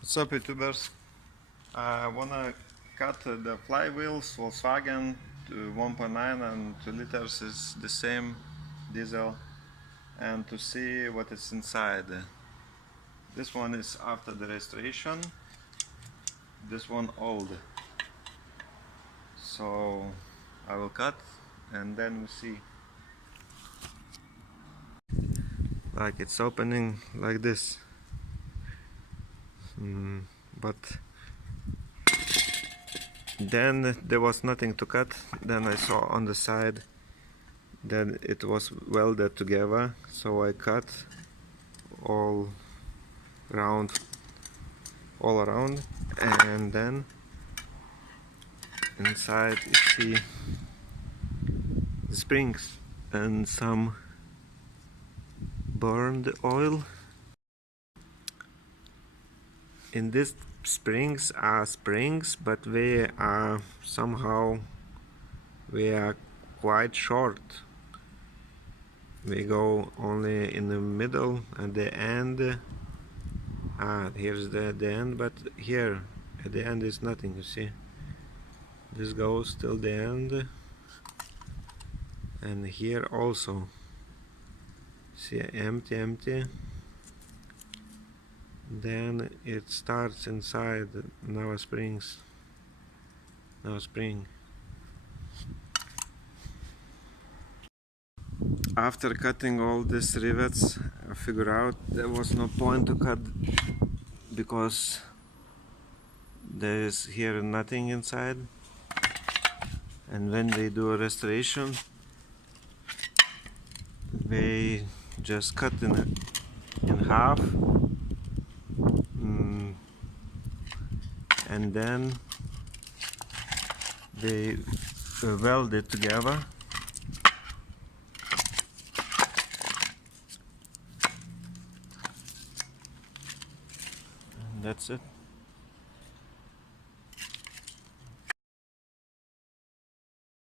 What's up, YouTubers? I wanna cut the flywheels Volkswagen to 1.9 and 2 liters is the same diesel, and to see what is inside. This one is after the restoration, this one old. So I will cut and then we see. Like it's opening like this. But then there was nothing to cut. Then I saw on the side that it was welded together, so I cut all around, and then inside you see the springs and some burned oil. In these springs are springs, but they are quite short. They go only in the middle and the end. Here's the end, but here at the end is nothing, you see. This goes till the end, and here also. See, empty. Then it starts inside now spring. After cutting all these rivets, I figured out there was no point to cut because there is here nothing inside. And when they do a restoration, they just cut in half, and then they weld it together. And that's it.